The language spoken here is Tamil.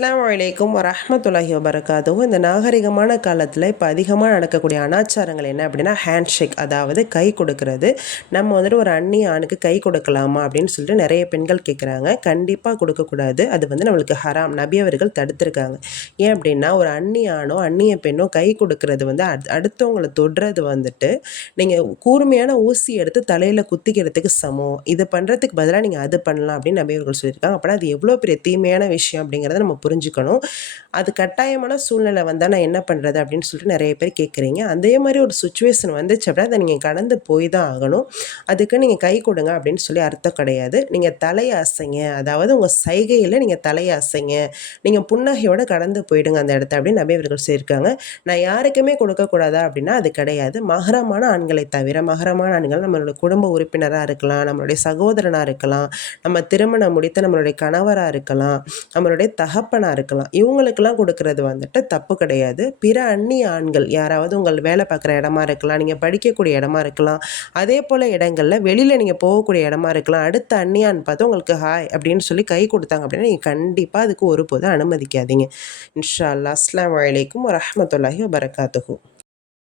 அஸ்ஸலாமு அலைக்கும் வரஹ்மத்துல்லாஹி வபரகாத்துஹு. இந்த நாகரிகமான காலத்தில் இப்போ அதிகமாக நடக்கக்கூடிய அனாச்சாரங்கள் என்ன அப்படின்னா ஹேண்ட் ஷேக், அதாவது கை கொடுக்கறது. நம்ம வந்துட்டு ஒரு அந்நிய ஆணுக்கு கை கொடுக்கலாமா அப்படின்னு சொல்லிட்டு நிறைய பெண்கள் கேட்குறாங்க. கண்டிப்பாக கொடுக்கக்கூடாது. அது வந்து நம்மளுக்கு ஹராம். நபி அவர்கள் தடுத்திருக்காங்க. ஏன் அப்படின்னா ஒரு அந்நிய ஆணோ அந்நிய பெண்ணோ கை கொடுக்கறது வந்து அடுத்தவங்களை தொடுறது வந்துட்டு நீங்கள் கூர்மையான ஊசி எடுத்து தலையில் குத்திக்கிறதுக்கு சமம். இதை பண்ணுறதுக்கு பதிலாக நீங்கள் அது பண்ணலாம் அப்படின்னு நபி அவர்கள் சொல்லியிருக்காங்க. அப்படின்னா அது எவ்வளோ பெரிய தீமையான விஷயம் அப்படிங்கிறத நம்ம புரிஞ்சுக்கணும். அது கட்டாயமான சூழ்நிலை வந்தால் நான் என்ன பண்ணுறது அப்படின்னு சொல்லிட்டு நிறைய பேர் கேட்குறீங்க. அதே மாதிரி ஒரு சுச்சுவேஷன் வந்துச்சு அப்படின்னா அதை நீங்கள் கடந்து போய் தான் ஆகணும். அதுக்கு நீங்கள் கை கொடுங்க அப்படின்னு சொல்லி அர்த்தம் கிடையாது. நீங்கள் தலையை அசைங்க, அதாவது உங்கள் சைகையில் நீங்கள் தலையை அசைங்க, நீங்கள் புன்னகையோடு கடந்து போயிடுங்க அந்த இடத்த அப்படின்னு நபி அவர்கள் சொல்லியிருக்காங்க. நான் யாருக்குமே கொடுக்கக்கூடாதா அப்படின்னா அது கிடையாது. மகரமான ஆண்களை தவிர, மகரமான ஆண்கள் நம்மளோட குடும்ப உறுப்பினராக இருக்கலாம், நம்மளுடைய சகோதரனாக இருக்கலாம், நம்ம திருமணம் முடித்த நம்மளுடைய கணவராக இருக்கலாம், நம்மளுடைய தகப்பனாக இருக்கலாம். இவங்களுக்கெல்லாம் கொடுக்கறது வந்துட்டு தப்பு கிடையாது. பிற அந்நிய ஆண்கள் யாராவது உங்கள் வேலை பார்க்குற இடமா இருக்கலாம், நீங்கள் படிக்கக்கூடிய இடமா இருக்கலாம், அதே போல் இடங்களில் வெளியில் நீங்கள் போகக்கூடிய இடமா இருக்கலாம். அடுத்த அந்நியான்னு பார்த்து உங்களுக்கு ஹாய் அப்படின்னு சொல்லி கை கொடுத்தாங்க அப்படின்னா நீங்கள் கண்டிப்பாக அதுக்கு ஒருபோதும் அனுமதிக்காதீங்க. இன்ஷா அல்லாஹ். அஸ்ஸலாமு அலைக்கும் வரஹ்மத்துல்லாஹி வபரகாத்துஹு.